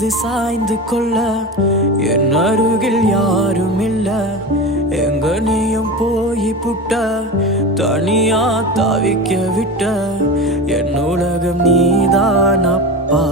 மீது சாய்ந்து கொள்ள என் அருகில் யாரும் இல்ல. எங்க நீயும் போய் புட்ட, தனியா தவிக்க விட்ட, என் உலகம் நீதான் அப்பா.